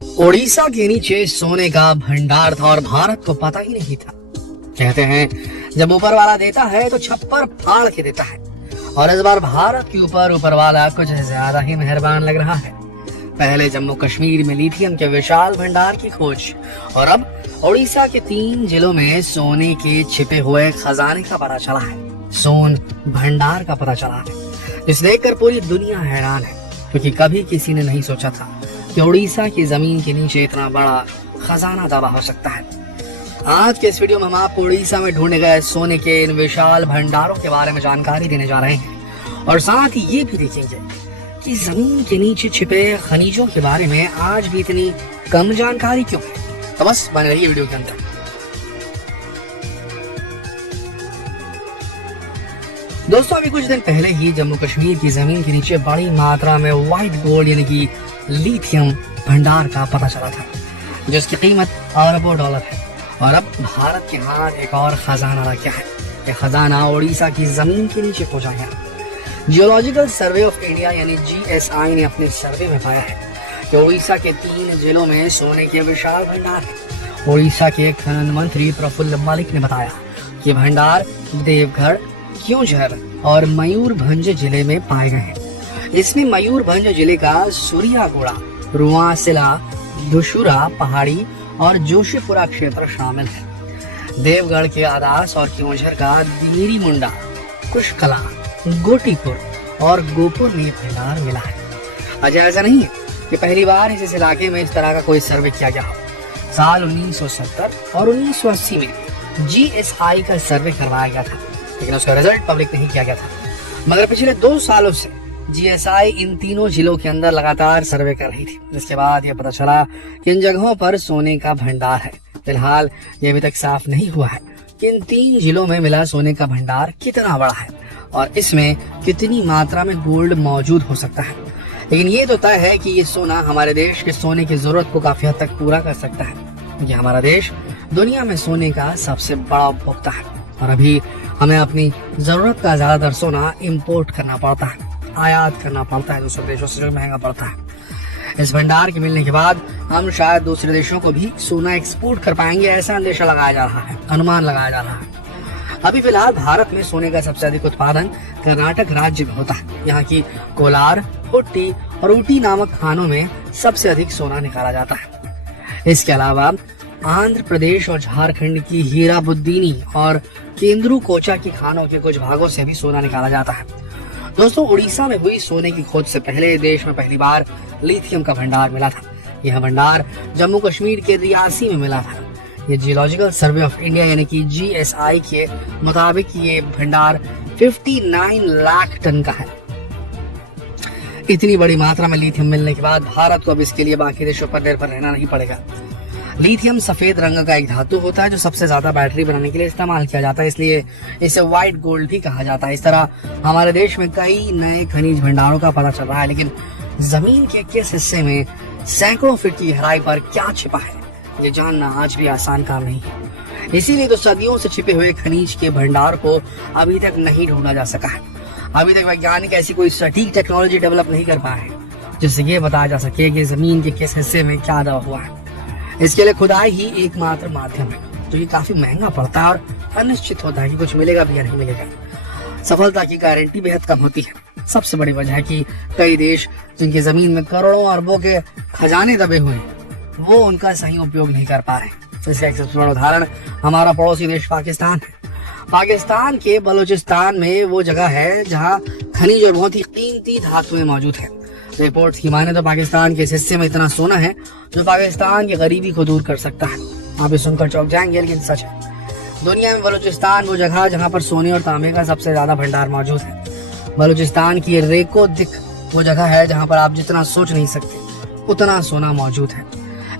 उड़ीसा के नीचे सोने का भंडार था और भारत को पता ही नहीं था। कहते हैं जब ऊपर वाला देता है तो छप्पर फाड़ के देता है, और इस बार भारत के ऊपर वाला कुछ ज्यादा ही मेहरबान लग रहा है। पहले जम्मू कश्मीर में लिथियम के विशाल भंडार की खोज, और अब उड़ीसा के 3 जिलों में सोने के छिपे हुए खजाने का पता चला है। सोन भंडार का पता चला है। इसे देखकर पूरी दुनिया हैरान है, क्योंकि कभी किसी ने नहीं सोचा था कि उड़ीसा की जमीन के नीचे इतना बड़ा खजाना दबा हो सकता है। आज के इस वीडियो में हम आपको उड़ीसा में ढूंढे गए सोने के इन विशाल भंडारों के बारे में जानकारी देने जा रहे हैं, और साथ ही ये भी देखेंगे कि जमीन के नीचे छिपे खनिजों के बारे में आज भी इतनी कम जानकारी क्यों है। तो बस बने रहिए वीडियो के अंदर। दोस्तों, अभी कुछ दिन पहले ही जम्मू कश्मीर की जमीन के नीचे बड़ी मात्रा में व्हाइट गोल्ड यानी कि लिथियम भंडार का पता चला था, जिसकी कीमत अरबों डॉलर है। और अब भारत के हाथ एक और खजाना आ गया है। यह खजाना उड़ीसा की जमीन के नीचे पहुंचा है। जियोलॉजिकल सर्वे ऑफ इंडिया यानी GSI ने अपने सर्वे में पाया है कि उड़ीसा के 3 जिलों में सोने के विशाल भंडार है। उड़ीसा के खनन मंत्री प्रफुल्ल मलिक ने बताया कि भंडार देवघर, क्योंझर और मयूरभंज जिले में पाए गए हैं। इसमें मयूरभंज जिले का सूर्यागुड़ा, रुआसिला, दुशुरा पहाड़ी और जोशीपुरा क्षेत्र शामिल है। देवगढ़ के आदास और क्योंझर का दिमिरी मुंडा, कुशकला, गोटीपुर और गोपुर में भंडार मिला है। अजय ऐसा नहीं है कि पहली बार इस इलाके में इस तरह का कोई सर्वे किया गया हो। साल 1970 और 1980 में GSI का सर्वे करवाया गया था, लेकिन उसका रिजल्ट पब्लिक नहीं किया गया था। मगर पिछले 2 सालों से GSI इन तीनों जिलों के अंदर लगातार सर्वे कर रही थी, जिसके बाद यह पता चला कि इन जगहों पर सोने का भंडार है। फिलहाल ये अभी तक साफ नहीं हुआ है कि इन 3 जिलों में मिला सोने का भंडार कितना बड़ा है और इसमें कितनी मात्रा में गोल्ड मौजूद हो सकता है। लेकिन ये तो तय है कि ये सोना हमारे देश के सोने की जरूरत को काफी हद तक पूरा कर सकता है, क्योंकि हमारा देश दुनिया में सोने का सबसे बड़ा उपभोक्ता है और अभी हमें अपनी जरूरत का ज्यादातर सोना इम्पोर्ट करना पड़ता है, आयात करना पड़ता है दूसरे देशों से, जो महंगा पड़ता है। इस भंडार के मिलने के बाद हम शायद दूसरे देशों को भी सोना एक्सपोर्ट कर पाएंगे, ऐसा अंदेशा लगाया जा रहा है, अनुमान लगाया जा रहा है। अभी फिलहाल भारत में सोने का सबसे अधिक उत्पादन कर्नाटक राज्य में होता है। यहाँ की कोलार, हुट्टी और ऊटी नामक खानों में सबसे अधिक सोना निकाला जाता है। इसके अलावा आंध्र प्रदेश और झारखंड की हीराबुद्दीनी और केंद्रू कोचा की खानों के कुछ भागों से भी सोना निकाला जाता है। दोस्तों, उड़ीसा में हुई सोने की खोज से पहले देश में पहली बार लिथियम का भंडार मिला था। यह भंडार जम्मू कश्मीर के रियासी में मिला था। ये जियोलॉजिकल सर्वे ऑफ इंडिया यानी कि GSI के मुताबिक ये भंडार 59 लाख टन का है। इतनी बड़ी मात्रा में लिथियम मिलने के बाद भारत को अब इसके लिए बाकी देशों पर निर्भर रहना नहीं पड़ेगा। लिथियम सफेद रंग का एक धातु होता है जो सबसे ज्यादा बैटरी बनाने के लिए इस्तेमाल किया जाता है, इसलिए इसे व्हाइट गोल्ड भी कहा जाता है। इस तरह हमारे देश में कई नए खनिज भंडारों का पता चल रहा है, लेकिन जमीन के किस हिस्से में सैकड़ों फीट की गहराई पर क्या छिपा है, ये जानना आज भी आसान काम नहीं है। इसीलिए तो सदियों से छिपे हुए खनिज के भंडार को अभी तक नहीं ढूंढा जा सका है। अभी तक वैज्ञानिक ऐसी कोई सटीक टेक्नोलॉजी डेवलप नहीं कर पाए हैं जिससे ये बताया जा सके कि जमीन के किस हिस्से में क्या दबा हुआ है। इसके लिए खुदाई ही एकमात्र माध्यम है, जो ये काफी महंगा पड़ता है और अनिश्चित होता है कि कुछ मिलेगा भी या नहीं मिलेगा। सफलता की गारंटी बेहद कम होती है। सबसे बड़ी वजह है कि कई देश जिनकी जमीन में करोड़ों अरबों के खजाने दबे हुए हैं, वो उनका सही उपयोग नहीं कर पा रहे। इसका एक सबसे बड़ा उदाहरण हमारा पड़ोसी देश पाकिस्तान है। पाकिस्तान के बलूचिस्तान में वो जगह है जहाँ खनिज और बहुत ही कीमती धातुएं मौजूद है। रिपोर्ट्स की माने तो पाकिस्तान के इस हिस्से में इतना सोना है जो पाकिस्तान की गरीबी को दूर कर सकता है। आप ये सुनकर चौंक जाएंगे, लेकिन सच है। दुनिया में बलूचिस्तान वो जगह जहाँ पर सोने और तांबे का सबसे ज्यादा भंडार मौजूद है। बलूचिस्तान की रेको दिक वो जगह है जहाँ पर आप जितना सोच नहीं सकते उतना सोना मौजूद है।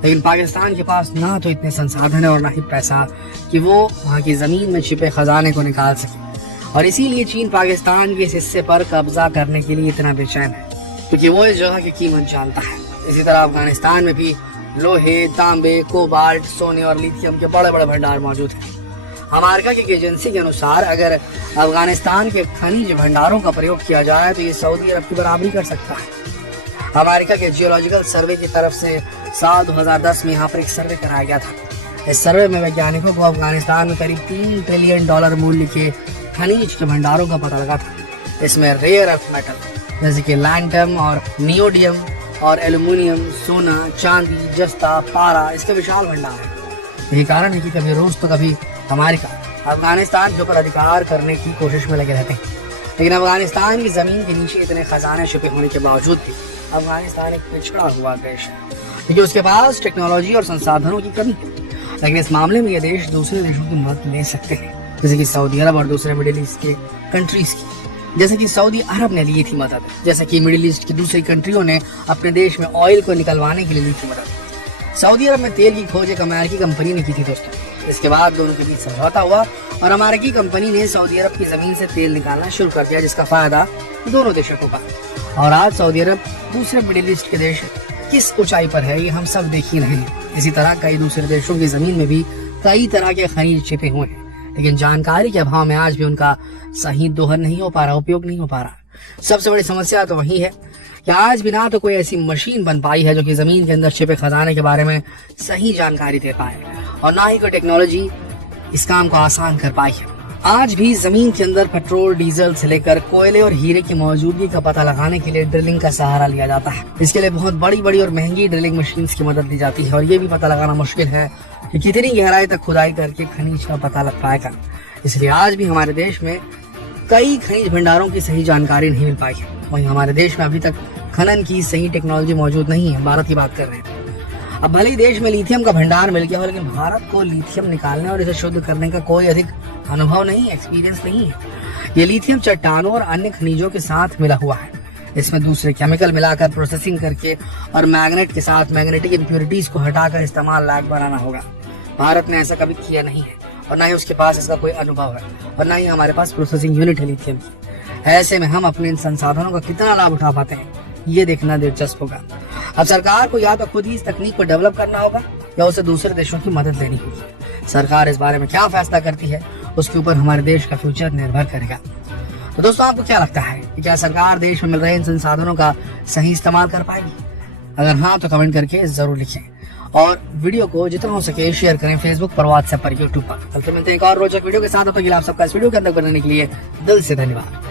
लेकिन पाकिस्तान के पास ना तो इतने संसाधन है और ना ही पैसा कि वो वहाँ की जमीन में छिपे खजाने को निकाल सके, और इसीलिए चीन पाकिस्तान के इस हिस्से पर कब्जा करने के लिए इतना बेचैन है, क्योंकि वो इस जगह की कीमत जानता है। इसी तरह अफगानिस्तान में भी लोहे, तांबे, कोबाल्ट, सोने और लिथियम के बड़े बड़े भंडार मौजूद हैं। अमेरिका की एजेंसी के अनुसार अगर अफगानिस्तान के खनिज भंडारों का प्रयोग किया जाए तो ये सऊदी अरब की बराबरी कर सकता है। अमेरिका के जियोलॉजिकल सर्वे की तरफ से साल 2010 में यहाँ पर एक सर्वे कराया गया था। इस सर्वे में वैज्ञानिकों को अफगानिस्तान में करीब $3 ट्रिलियन मूल्य के खनिज के भंडारों का पता लगा था। इसमें रेयर अर्थ मेटल जैसे कि लैंटम और नियोडियम और एल्यूमिनियम, सोना, चांदी, जस्ता, पारा, इसके विशाल भंडार है। यही कारण है कि कभी रूस तो कभी अमेरिका अफगानिस्तान के ऊपर अधिकार करने की कोशिश में लगे रहते हैं। लेकिन अफगानिस्तान की जमीन के नीचे इतने खजाने छुपे होने के बावजूद भी अफगानिस्तान एक पिछड़ा हुआ देश है, क्योंकि उसके पास टेक्नोलॉजी और संसाधनों की कमी है। लेकिन इस मामले में ये देश दूसरे देशों की मदद ले सकते हैं, जैसे कि सऊदी अरब और दूसरे मिडिल ईस्ट के कंट्रीज की। जैसे कि सऊदी अरब ने ली थी मदद, जैसे कि मिडिल ईस्ट की दूसरी कंट्रियों ने अपने देश में ऑयल को निकलवाने के लिए ली थी मदद। सऊदी अरब में तेल की खोज एक अमेरिकी कंपनी ने की थी दोस्तों। इसके बाद दोनों के बीच समझौता हुआ और अमेरिकी कंपनी ने सऊदी अरब की जमीन से तेल निकालना शुरू कर दिया, जिसका फायदा दोनों देशों को हुआ। और आज सऊदी अरब दूसरे मिडिल ईस्ट के देश किस ऊंचाई पर है ये हम सब देख ही रहे हैं। इसी तरह कई दूसरे देशों की जमीन में भी कई तरह के खनिज छिपे हुए हैं, लेकिन जानकारी के अभाव में आज भी उनका सही दोहन नहीं हो पा रहा, उपयोग नहीं हो पा रहा। सबसे बड़ी समस्या तो वही है कि आज भी ना तो कोई ऐसी मशीन बन पाई है जो कि जमीन के अंदर छिपे खजाने के बारे में सही जानकारी दे पाए, और ना ही कोई टेक्नोलॉजी इस काम को आसान कर पाई है। आज भी जमीन के अंदर पेट्रोल, डीजल से लेकर कोयले और हीरे की मौजूदगी का पता लगाने के लिए ड्रिलिंग का सहारा लिया जाता है। इसके लिए बहुत बड़ी बड़ी और महंगी ड्रिलिंग मशीन की मदद ली जाती है, और ये भी पता लगाना मुश्किल है कि कितनी गहराई तक खुदाई करके खनिज का पता लग पाएगा। इसलिए आज भी हमारे देश में कई खनिज भंडारों की सही जानकारी नहीं मिल पाई है। वहीं हमारे देश में अभी तक खनन की सही टेक्नोलॉजी मौजूद नहीं है। भारत की बात कर रहे हैं। अब भले ही देश में लिथियम का भंडार मिल गया हो, लेकिन भारत को लिथियम निकालने और इसे शुद्ध करने का कोई अधिक अनुभव नहीं, एक्सपीरियंस नहीं है। ये लिथियम चट्टानों और अन्य खनिजों के साथ मिला हुआ है। इसमें दूसरे केमिकल मिलाकर प्रोसेसिंग करके और मैग्नेट के साथ मैग्नेटिक इम्प्योरिटीज को हटाकर इस्तेमाल लायक बनाना होगा। भारत ने ऐसा कभी किया नहीं है, और ना ही उसके पास इसका कोई अनुभव है, और ना ही हमारे पास प्रोसेसिंग यूनिट है लिथियम की। ऐसे में हम अपने इन संसाधनों का कितना लाभ उठा पाते हैं, ये देखना दिलचस्प होगा। अब सरकार को या तो खुद ही इस तकनीक को डेवलप करना होगा या उसे दूसरे देशों की मदद लेनी होगी। सरकार इस बारे में क्या फैसला करती है, उसके ऊपर हमारे देश का फ्यूचर निर्भर करेगा। तो दोस्तों, आपको क्या लगता है कि क्या सरकार देश में मिल रहे इन संसाधनों का सही इस्तेमाल कर पाएगी? अगर हाँ, तो कमेंट करके जरूर लिखें, और वीडियो को जितना हो सके शेयर करें फेसबुक पर, व्हाट्सएप पर, यूट्यूब पर। कल से मिलते हैं एक और रोचक वीडियो के साथ। अब तक आप सबका इस वीडियो के अंदर बनने के लिए दिल से धन्यवाद।